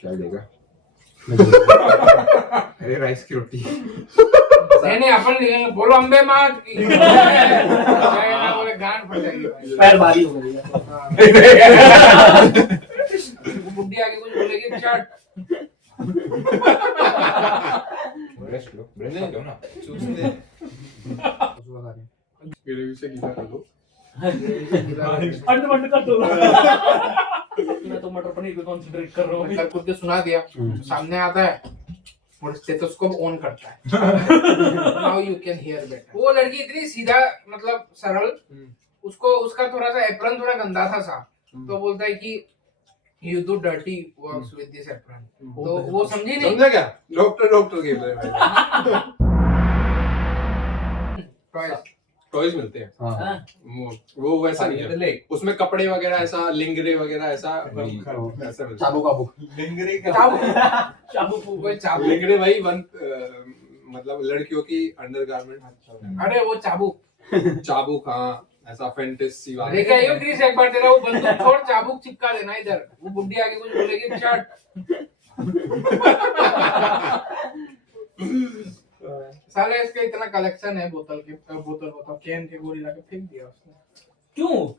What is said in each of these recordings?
क्या देगा? अरे राइस की रोटी। नहीं अपन बोलो अम्बे मात की ना बोले गांड फट जाएगी भाई। पैर भारी हो गई है। बुड्ढी आगे कुछ बोलेगी चट। ब्रश लो, ब्रश लो ना। चूसते ग्रेवी से गीला कर दो। अंड कर दो। मैं तो मटर पनीर पे कंसंट्रेट कर रहा हूँ। कर खुद के सुना दिया सामने आता है और स्टेथोस्कोप ऑन करता है। Now you can hear better. वो लड़की इतनी सीधा मतलब सरल, उसको उसका थोड़ा सा एप्रन थोड़ा गंदा था सा, तो बोलता है कि you do dirty works with this apron. तो वो समझी नहीं। समझा क्या? डॉक्टर के भाई टॉयज मिलते हैं। हाँ। वो वैसा नहीं है, उसमें कपड़े वगैरह ऐसा लिंगरे वगैरह ऐसा ऐसा मिलता चाबू काबू। लिंगरे चाबू लिंगरे भाई मतलब लड़कियों की अंडरगारमेंट। अरे वो चाबुक चाबुक, हाँ ऐसा फैंटेसी वाला। देखा ये क्रिस एक बार तेरा वो बंदूक छोड़ चाबुक चिपका देना इधर। वो बुड्ढी आगे कुछ बोलेगी चट। साले इसका इतना कलेक्शन है बोतल कैन के गोली लाके फेंक दिया उसने। क्यों?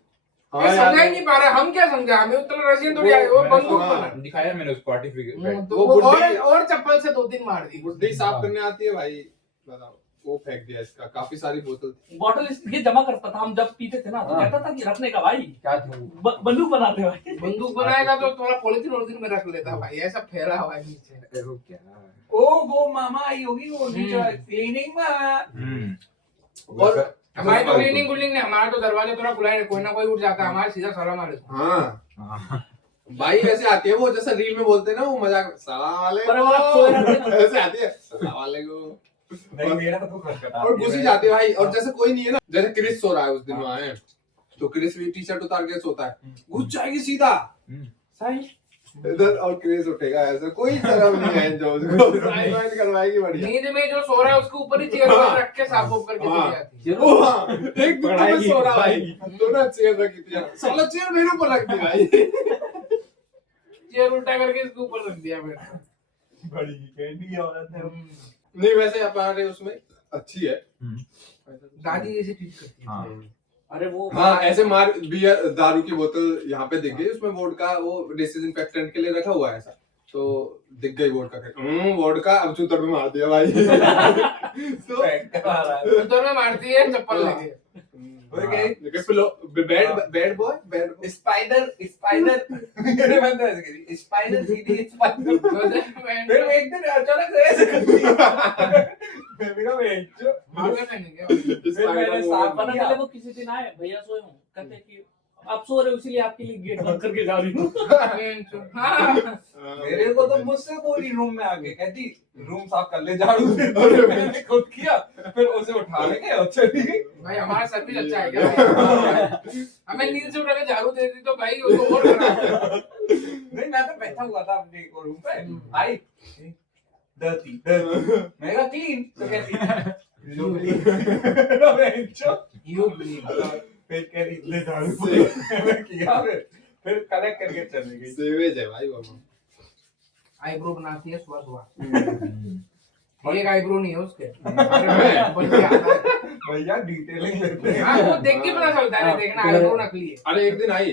ये समझा ही नहीं पा रहा। हम क्या समझा? हमें उत्तर रशियन थोड़ी आए। वो बंदूक बना दिखाया मैंने उसको आर्टिफिशियल। तो वो और चप्पल से 2-3 मार दी। बुड्ढी साफ करने आती है भाई, बताओ। वो फेंक दिया इसका, काफी सारी बोतल थी। बॉटल ये जमा करता था, हम जब पीते थे ना तो कहता था कि रखने का भाई। क्या बंदूक बनाते भाई। बंदूक बनाएगा तो थोड़ा पॉलिथीन में रख लेता भाई। ऐसा फैला हुआ है नीचे। क्या? ओ वो मामा आई होगी वो नीचे क्लीनिंग में। और हमारी तो क्लीनिंग नहीं, हमारा तो दरवाजा थोड़ा खुला है, कोई ना कोई उठ जाता है, हमारा सीधा सलाम वालेकुम। हाँ भाई ऐसे आती है वो, जैसा रील में बोलते हैं ना वो मजाक, सलाम वालेकुम ऐसे आती है, सलाम वालेकुम। नहीं मेरा तो खर्च और घुस ही जाती है भाई। और जैसे कोई नहीं है ना, जैसे क्रिस सो रहा है उस दिन वहाँ है, तो क्रिस भी टी शर्ट उतार के सोता है, घुस जाएगी सीधा सही। इधर और क्रिस उठेगा ऐसे, कोई शर्म नहीं है जो उसको साइड करवाएगी बढ़िया। नींद में जो सो रहा है उसके ऊपर ही चेयर पर रख के साफ ऑफ करके चली जाती है। ओ हाँ, एक दिन में सो रहा भाई, दोनों चेयर रखी थी, साला चेयर मेरे ऊपर रख दी भाई। चेयर उल्टा करके इसके ऊपर रख दिया मैंने। बड़ी कैंडी औरत है। नहीं वैसे हमारे उसमें अच्छी है, दादी जैसी ट्रीट करती है। अरे वो हाँ ऐसे मार बियर दारू की बोतल यहाँ पे दिख गई, उसमें वोडका वो डिसइंफेक्टेंट के लिए रखा हुआ है ऐसा, तो दिख गई वोडका वोडका, अब चूतर में मार दिया भाई। तो उधर में मारती है चप्पल लगे। बैड बॉय स्पाइडर मेरे मन में ऐसे करी स्पाइडर सीधी स्पाइडर। फिर वो एक दिन अचानक से ऐसे करती है। मैं कहा बेंचो मारने नहीं गया। फिर मैंने साफ पता किया। चले वो किसी दिन आए, भैया सोए हूँ, कहते कि आप सो रहे हो इसीलिए आपके लिए गेट बंद करके जा रही हूँ। मेरे को तो मुझसे बोली रूम में आके, कहती रूम साफ कर ले झाड़ू से। मैंने खुद किया, फिर उसे उठा लेंगे और चली गई। भाई हमारा सर्विस अच्छा है क्या? हमें नींद से उठा के झाड़ू दे दी तो भाई वो तो और खराब। नहीं मैं तो बैठा हुआ था अपने रूम पे, आई डर्टी मैं कहा क्लीन, तो कहती यू क्लीन। फिर कह रही ले झाड़ू मैंने किया, फिर कनेक्ट करके चली गई। सेवेज है भाई वो। आईब्रो बनाती है सुबह सुबह। एक आईब्रो नहीं है उसके। बल्कि आता है। भैया डिटेलिंग देते हैं। हाँ वो देख के पता चलता है, देखना आईब्रो नकली है। अरे एक दिन आई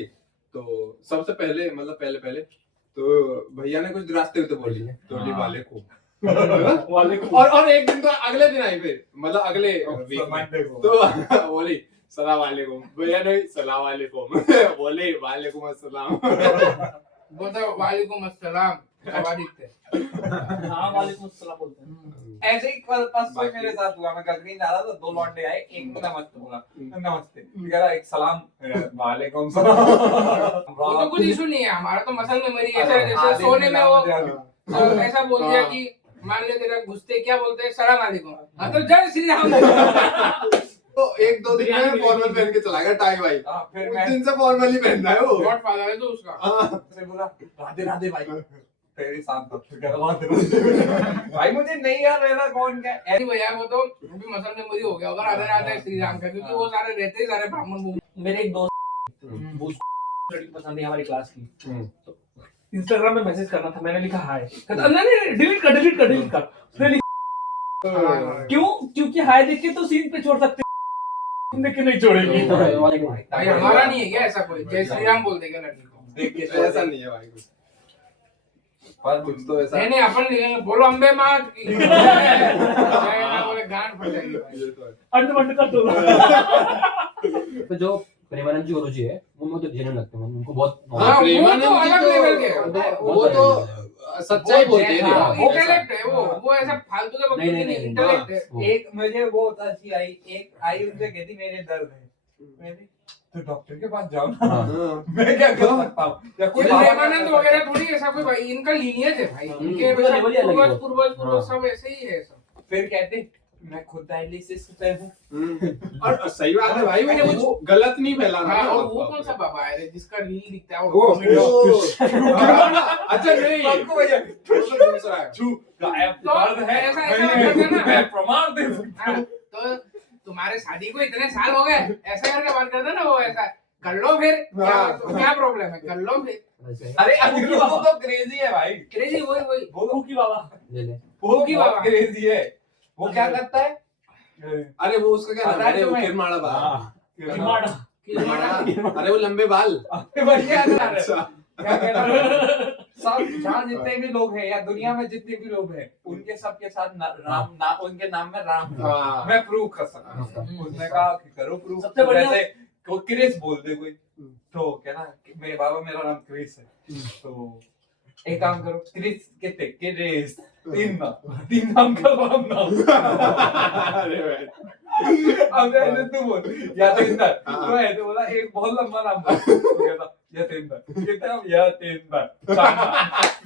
तो सबसे पहले मतलब पहले तो भैया ने कुछ रास्ते होते बोली टोली वाले को और एक दिन तो अगले दिन आई, फिर मतलब अगले वीक में तो बोली सलाम वालेकुम, भैया ने सलाम वालेकुम बोले वालेकुम अस्सलाम। बोलता वालेकुम अस्सलाम थे। हाँ वालेकुम अस्सलाम बोलते हैं। ऐसे ही परसों मेरे साथ हुआ, मैं कल जा रहा था, दो लौंडे आए, एक ने नमस्ते बोला, नमस्ते कह रहा, एक सलाम वालेकुम सलाम। वो तो कुछ इशू नहीं है, हमारा तो मसल मेमोरी ऐसा जैसे सोने में वो ऐसा बोल दिया कि मान ले तेरा घुसते क्या बोलते हैं सलाम वालेकुम, हाँ तो जय श्री राम। तो एक दो दिन में फॉर्मल पहन के चला गया टाई भाई, फिर उस मैं दिन से फॉर्मल ही पहनना है वो। गॉड फादर है तो उसका। से बोला राधे राधे भाई, फिर ही शाम तक फिर कह रहा राधे भाई मुझे नहीं याद रहना कौन क्या है। ऐसी भैया वो तो भी मसल मेमोरी हो गया अगर आधा राधा श्री राम का, क्योंकि वो सारे रहते ही सारे ब्राह्मण। मेरे एक दोस्त वो लड़की पसंद है हमारी क्लास की, तो इंस्टाग्राम में मैसेज करना था, मैंने लिखा हाय, कहता नहीं डिलीट कर। उसने लिखा क्यों? क्योंकि हाय देख के तो सीन पे छोड़ सकते, देख के नहीं छोड़ेगी। भाई हमारा नहीं है क्या ऐसा कोई? जय श्री राम बोल देगा लड़की को देख के तो ऐसा नहीं है भाई कुछ, पर कुछ तो ऐसा नहीं अपन लिखेंगे बोलो अम्बे मात की ना बोले गांड फट जाएगी भाई। ये तो है। अंड कर दो। तो जो प्रेमानंद जी गुरुजी है वो मुझे जेन्युइन लगते हैं, उनको बहुत हाँ, वो प्रेमानंद तो जी अलग तो- लेवल के हैं। वो तो सच्चाई बोलते हैं हाँ, ना। इंटेलेक्ट है वो ऐसा फालतू का नहीं, नहीं, नहीं, इंटेलेक्ट है। वो- एक मुझे वो अच्छी आई, एक आई उनसे कहती मेरे दर्द है, मैंने तो डॉक्टर के पास जाओ ना, हाँ। मैं क्या कर सकता हूँ? या कोई कोई प्रेमानंद वगैरह थोड़ी ऐसा कोई भाई, इनका लीनियज है भाई, इनके उनका level ही अलग है। पूर्वज सब ऐसे ही है सब। फिर कहते मैं खुद डायलिसिस पे हूँ। और सही बात है भाई, मैंने वो गलत नहीं फैलाना हाँ, ना। और वो कौन सा बाबा है जिसका रील दिखता है वो वो अच्छा नहीं, सबको भैया वो तो दूसरा है। छू गायब तो दर्द है, ऐसा करते ना। मैं प्रमाण दे सकता हाँ, तो तुम्हारे शादी को इतने साल हो गए, ऐसा करके बात करते ना वो, ऐसा कर लो फिर, क्या प्रॉब्लम है, कर लो फिर। हूँ। अरे आजकल वो तो क्रेजी है भाई, क्रेजी वही वो की बाबा ले ले। वो की बहुत बाबा। क्रेजी है। वो क्या करता है? अरे वो उसका क्या नाम पता है? है वो तुम्हें? किरमाड़ा बाल। किरमाड़ा। किरमाड़ा। अरे वो लंबे बाल। बढ़िया है। अच्छा। क्या कहना है? सब जहाँ जितने भी लोग हैं या दुनिया में जितने भी लोग हैं उनके सबके साथ उनके नाम में राम है। हाँ। मैं प्रूव कर सकता हूँ। उसने कहा कि करो प्रूव। सबसे बढ़िया- जैसे को क्रिस बोल दे कोई, तो क्या ना मेरे बाबा मेरा नाम क्रिस है, तो एक काम करो क्रिस कितने क्रिस तीन नाम का नाम। अरे भाई। अब ऐसे तू बोल यातेंद्र, तो ऐसे बोला एक बहुत लंबा नाम बोल, तो कहता यातेंद्र कितना यातेंद्र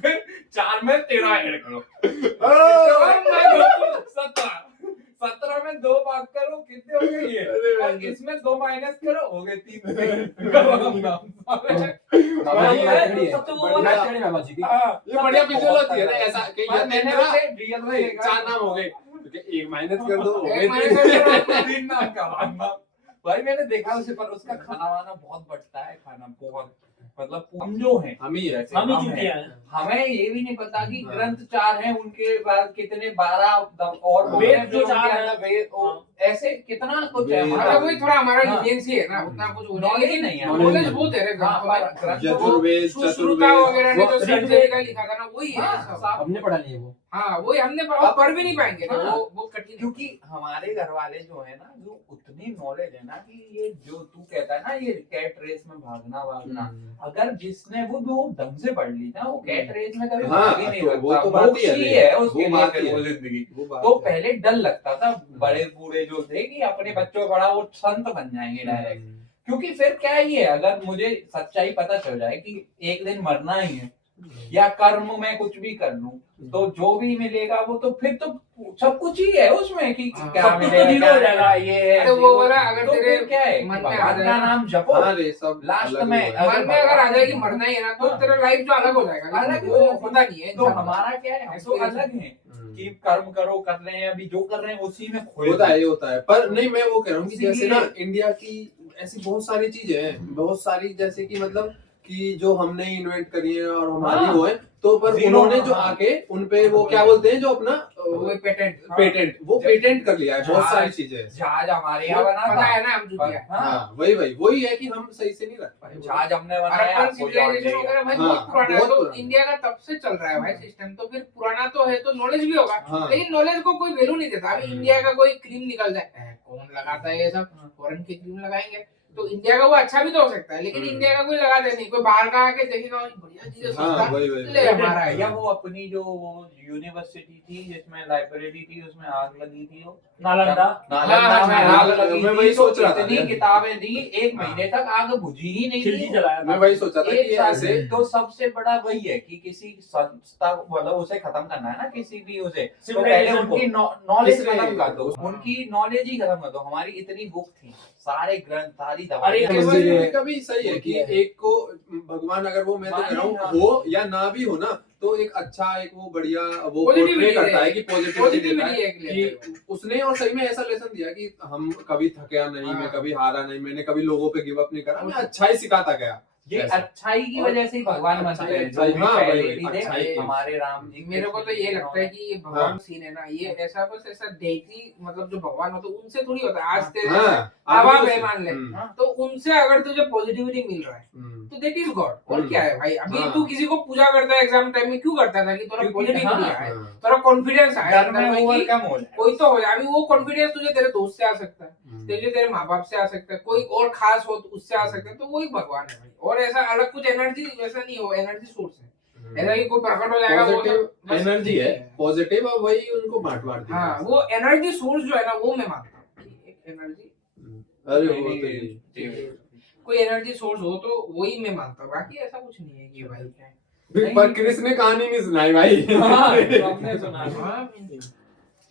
फिर 4 में 13 ऐड करो, 17 में 2 भाग करो, कितने हो गए ये, और इसमें 2 माइनस करो, हो गए 3। बाबा जी बात करिए। सबसे वो बात वाला- करिए बाबा जी की। ये बढ़िया विजुअल होती है ना ऐसा कि पर मैंने यातेंद्र उसे रियल में देखा। 4 नाम हो गए, क्योंकि एक माइनस कर दो, हो एक गए माइनस तीन। कर दो। 3 नाम का नाम। भाई मैंने देखा उसे, पर उसका खाना वाना बहुत बढ़ता है, खाना बहुत, मतलब हम जो हैं हम ही है। हम ही हम चुके हैं। हैं। हमें ये भी नहीं पता कि हाँ। ग्रंथ 4 हैं, उनके बाद कितने 12 और हाँ। वेद जो 4 हैं। वेद ऐसे कितना कुछ है वेद। हमारा। मतलब वही थोड़ा हमारा हाँ। एजेंसी है ना, उतना कुछ हो Knowledge लेकिन नहीं है। नॉलेज बहुत है रे हाँ, ग्रंथों में। यजुर्वेद, सुश्रुता चतुर्वेद। वगैरह ने वो- जो सर्जरी का लिखा था ना वही है हाँ, सब। हमने पढ़ा नहीं है वो। हाँ वही हमने पढ़ भी नहीं पाएंगे ना, हाँ। वो कठिन है। क्योंकि हमारे घर वाले जो है ना, जो उतनी नॉलेज है ना कि ये जो तू कहता है ना, ये कैट रेस में भागना, अगर जिसने वो ढंग से पढ़ ली ना, वो कैट रेस में कभी हाँ, भाग ही नहीं तो वो सकता। तो बात ही मोक्ष है, ही है उसके वो लिए बात फिर ही है। वो जिंदगी। वो बात तो है। पहले डर लगता था, बड़े बूढ़े जो थे कि अपने बच्चों को पढ़ा वो संत बन जाएंगे डायरेक्ट। क्योंकि फिर क्या ही है, अगर मुझे सच्चाई पता चल जाए कि एक दिन मरना ही है, या कर्म में कुछ भी कर लूं, तो जो भी मिलेगा वो तो फिर तो सब कुछ ही है उसमें कि हाँ, क्या सब कुछ तो मिलेगा, जीरो क्या हो जाएगा। ये है, अरे वो वाला अगर तो तेरे फिर क्या है मन में आ भगवान जाए का ना, नाम जपो, हाँ रे, सब लास्ट अलग में हुआ है। मन में अगर आ जाए कि मरना ही है ना, तो हाँ। तेरा लाइफ जो अलग हो जाएगा, अलग लेकिन हो वो जाएगा। होता नहीं है तो इंसान का। हमारा क्या है, हम तो अलग हैं कि कर्म करो, कर रहे हैं अभी जो कर रहे हैं उसी में खोए होता है, ये होता है। पर नहीं, मैं वो कह रहा हूँ कि जैसे इसीलिए- ना इंडिया की ऐसी बहुत सारी चीजें हैं, बहुत सारी, जैसे कि मतलब कि जो हमने इन्वेंट करी है और हमारी हाँ। वो है, तो पर Zero, उन्होंने जो हाँ। आके उनपे वो क्या बोलते हैं, जो अपना वो पेटेंट पेटेंट, वो पेटेंट कर लिया है बहुत सारी चीजें। जहाज हमारे यहाँ बना पता था, है ना हम जुटिया। हाँ, हाँ, वही है कि हम सही से नहीं रख पाए। जहाज हमने बनाया, अरबन आपको जॉर्ज सिविलाइजेशन देगा। वगैरह भाई हाँ, बहुत पुराना है, बहुत तो पुराना। इंडिया का तब से चल रहा है भाई सिस्टम, तो फिर पुराना तो है तो नॉलेज भी होगा, हाँ। लेकिन नॉलेज को कोई वैल्यू नहीं देता। अभी इंडिया का कोई क्रीम निकल जाए, कौन लगाता है ये सब, फॉरेन की क्रीम लगाएंगे, तो इंडिया का वो अच्छा भी तो हो सकता है, लेकिन इंडिया का कोई लगा दे नहीं, कोई बाहर का आके देखेगा बढ़िया चीज है, हाँ, सस्ता, वही ले हमारा है। या वो अपनी जो वो यूनिवर्सिटी थी जिसमें लाइब्रेरी थी, उसमें आग लगी थी, वो नालंदा। नालंदा में हाँ, आग लगी मैं थी, वही तो सोच रहा था इतनी यार। किताबें दी, 1 महीने तक आग बुझी ही नहीं खिलजी थी। जलाया मैं था। वही सोचा था कि एक साल ऐसे से तो सबसे बड़ा वही है कि किसी संस्था मतलब उसे खत्म करना है ना, किसी भी उसे, तो पहले Civilization को। उनकी नॉलेज किसने- खत्म कर दो, उनकी नॉलेज ही खत्म कर दो। हमारी इतनी बुक थी, सारे ग्रंथ, सारी दवाइयाँ, अरे, केवल ये- कभी सही है कि एक को भगवान, अगर वो मैं तो कह रहा माने, हूँ हो या ना भी हो ना, तो एक अच्छा, एक वो बढ़िया वो Positivity पोर्ट्रे करता है। है कि पॉजिटिविटी देता है एक लेवल पे। कि उसने, और सही में ऐसा लेसन दिया कि हम कभी थका नहीं, मैं हाँ। कभी हारा नहीं, मैंने कभी लोगों पे गिव अप नहीं करा, मैं अच्छा ही सिखाता गया। ये ऐसा। अच्छाई की वजह से ही भगवान बनते हैं, जो अच्छाई, भी हाँ, पहले वही, भी थे अच्छाई की। हमारे राम जी। मेरे को तो ये लगता है कि ये भगवान हाँ। सीन है ना, ये ऐसा बस ऐसा देती मतलब जो भगवान होता है उनसे थोड़ी होता है। आज तेरे हाँ, हवा आदमी में को- मान ले, हम्म, तो उनसे अगर तुझे पॉजिटिविटी मिल रहा है तो दैट इज गॉड। और हम्म। क्या है भाई, अभी हाँ। तू किसी को पूजा करता है एग्जाम टाइम में, क्यों करता था कि थोड़ा क्योंकि- पॉजिटिविटी हाँ, आए, हाँ। थोड़ा कॉन्फिडेंस आए डर अंदर में में कि ओवरकम हो जाए। कोई तो हो जाए। अभी वो कॉन्फिडेंस तुझे तेरे दोस्त से आ सकता है, तुझे तेरे माँ बाप से आ सकता है, कोई और खास हो तो उससे आ सकता है, तो वो एक भगवान है भाई। और ऐसा अलग कुछ एनर्जी वैसा नहीं हो, एनर्जी सोर्स है, ऐसा कि कोई प्रकट हो जाएगा वो तो पॉजिटिव बस एनर्जी है, पॉजिटिव, और वही उनको बांट दिया। हाँ, वो एनर्जी सोर्स जो है ना वो मैं मानता हूँ कि एक एनर्जी, अरे वो तो ये- कोई एनर्जी सोर्स हो तो वही मैं मानता हूँ। बाकी ऐसा कुछ नहीं है कि भाई पर क्रिस ने कहानी नहीं सुनाई भाई। हाँ, तो हमने सुना है। हाँ,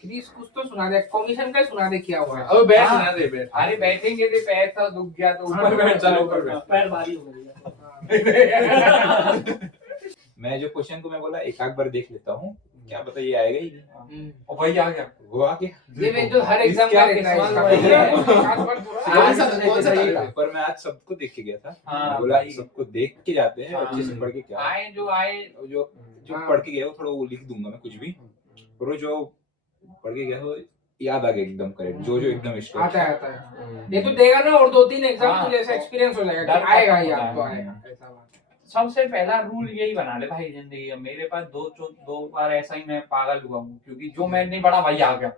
क्रिस कुछ तो सुना दे, कमीशन का सुना दे क्या हुआ है। अब बैठ हाँ। ना दे बैठ। अरे बैठेंगे थे, पैर था दुख गया तो ऊपर हाँ, बैठ चलो ऊपर बैठ। पैर भारी हो गई है। हाँ। मैं जो क्वेश्चन को मैं बोला एक आध बार देख लेता हूँ, क्या पता ये आएगा ही नहीं। और भाई आ गया। वो आ गया। ये मैं जो हर एग्जाम का रहता है इसका। वही है। कौन सा था? पर मैं आज सबको देख के गया था। हाँ, मैं बोला भाई। सबको देख के जाते हैं, हाँ। अच्छे से पढ़ के क्या आए जो आए, जो जो हाँ। पढ़ के गया वो थोड़ा वो लिख दूंगा मैं कुछ भी, पर वो जो पढ़ के गया वो याद आ गया एकदम करेक्ट, जो जो एकदम स्टोरी आता है, आता है। ये तो देगा ना और 2-3 एग्जाम हाँ, तुझे ऐसा एक्सपीरियंस हो जाएगा डर कि आएगा खत्म हो याद तो जाएगा। आएगा, ऐसा बात है। सबसे पहला रूल यही बना ले भाई जिंदगी में। मेरे पास दो बार ऐसा ही मैं पागल हुआ हूँ, क्योंकि जो मैं नहीं पढ़ा वही आ गया।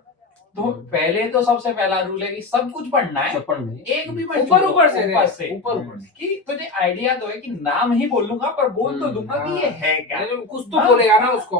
तो पहले तो सबसे पहला रूल है कि सब कुछ पढ़ना है, सब पढ़ नहीं एक भी मत ऊपर छोड़ो, ऊपर से ऊपर से ऊपर से कि तुझे आइडिया तो है कि नाम ही बोलूंगा पर बोल तो दूंगा कि ये है क्या। ये जो कुछ तो बोलेगा ना उसको।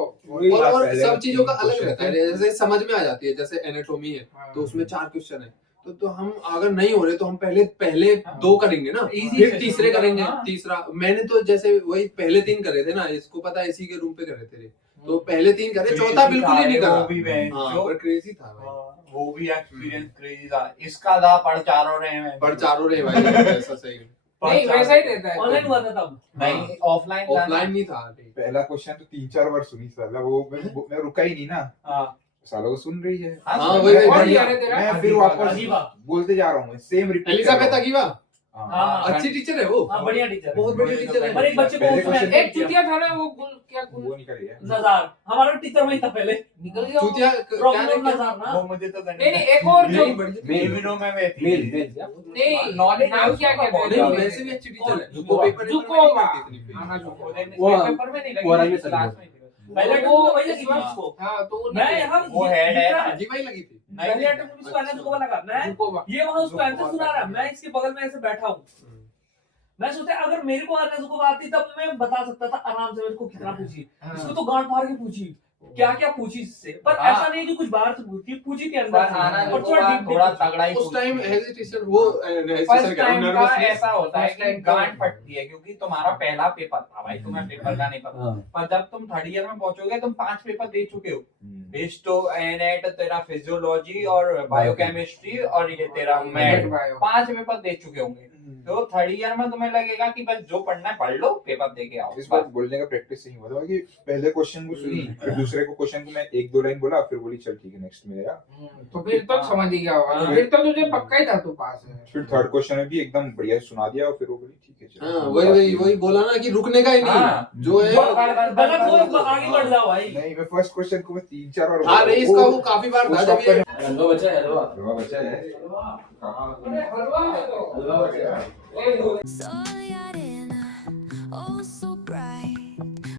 और सब चीजों का अलग रहता है, जैसे समझ में आ जाती है, जैसे एनाटॉमी है तो उसमें 4 क्वेश्चन है, तो हम अगर नहीं हो रहे तो हम पहले 2 करेंगे ना, Easy फिर से तीसरे शुरू करेंगे, हाँ। तीसरा। मैंने तो जैसे वही पहले 3 करे थे ना, इसको पता है इसी के रूम पे करे थे, तो पहले 3 करे, चौथा बिल्कुल ही नहीं करा। वो भी बहन हाँ, जो पर क्रेजी था भाई। वो भी एक्सपीरियंस क्रेजी था। इसका था पढ़ चारों रहे हैं पर चारों रे भाई, ऐसा सही। नहीं वैसा ही रहता है। ऑनलाइन हुआ था तब। नहीं ऑफलाइन ऑफलाइन नहीं था। पहला क्वेश्चन तो 3-4 बार सुनी साला, वो मैं रुका ही नहीं ना, हाँ साला वो सुन रही है। हाँ, वही और बढ़िया। यार है तेरा मैं फिर वापस अजीबा। बोलते जा रहा हूँ, सेम रिपीट एलिजाबेथ अकीबा हाँ। अच्छी टीचर है वो, हाँ, बढ़िया टीचर है। बहुत बढ़िया टीचर है। पर एक बच्चे को पहले उसमें क्वेश्चन एक चुतिया था ना वो क्या वो निकल गया। नजार, हमारा टीचर वही था पहले। निकल गया वो। चूतिया प्रोफेसर नजार ना। वो मुझे तो नहीं नहीं एक और जो मेल में मैं थी। मेल मेल क्या नहीं नॉलेज नाम क्या कहते बहुत हैं? नहीं, ज्यादा। वैसे भी अच्छी टीचर है, जुको पेपर जुको नहीं करती इतनी। हाँ, जुको। वो- पेपर में नहीं वो लगी रंगे क्लास सर में थी। पहले वो तो वही लगी थी उसको। हाँ तो वो मैं यहाँ वो हेड है ना। अजीबा ही लगी थी। पहले अटेम्प्ट में उसको आंसर को लगा, मैं जुको ये वहां उसको आंसर सुना रहा, मैं इसके बगल में ऐसे बैठा हूँ। मैं सोचा अगर मेरे को आंसर को आती तब मैं बता सकता था आराम से, मेरे को कितना पूछी, इसको तो गांड फाड़ के पूछी, क्या क्या पूछी इससे। पर हाँ। ऐसा नहीं कि कुछ बाहर से पूछी के पर अंदर से। आना और जो थोड़ा हुआ, deep थोड़ा पूछी। तगड़ा ही उस टाइम हेजिटेशन, वो फर्स्ट हेजिटेशन टाइम का नर्वसनेस। ऐसा होता है First कि time का- गांड फटती है, क्योंकि तुम्हारा पहला पेपर था भाई, तुम्हें पेपर का नहीं पता। हाँ पर जब तुम 3rd ईयर में पहुंचोगे तुम 5 पेपर दे चुके हो, हम्म। हिस्टो, एनेट, तेरा फिजियोलॉजी और बायोकेमिस्ट्री और ये तेरा मैथ, 5 पेपर दे चुके होंगे। तो 3rd ईयर में तुम्हें लगेगा कि बस जो पढ़ना है पढ़ लो, पेपर दे के आओ। इस बार बोलने का प्रैक्टिस नहीं हुआ था कि पहले क्वेश्चन को सुनी, फिर दूसरे को क्वेश्चन को मैं 1-2 लाइन बोला, फिर बोली चल ठीक है नेक्स्ट मिलेगा। तो फिर तो समझ ही गया होगा, फिर तो तुझे पक्का ही था तू पास है। फिर 3rd क्वेश्चन में भी एकदम बढ़िया सुना दिया, और फिर वो बोली ठीक है चलो। हाँ, वही बोला ना कि रुकने का ही नहीं, हाँ। जो है। गलत हो आगे बढ़ जाओ भाई। नहीं, मैं फर्स्ट क्वेश्चन को मैं 3-4 बार हाँ नहीं, इसका वो काफी बार वो था stop जब ये हेलो बच्चा हेलो हलवा बचा है कहाँ? हलवा है तो। हेलो बच्चा ए, Soy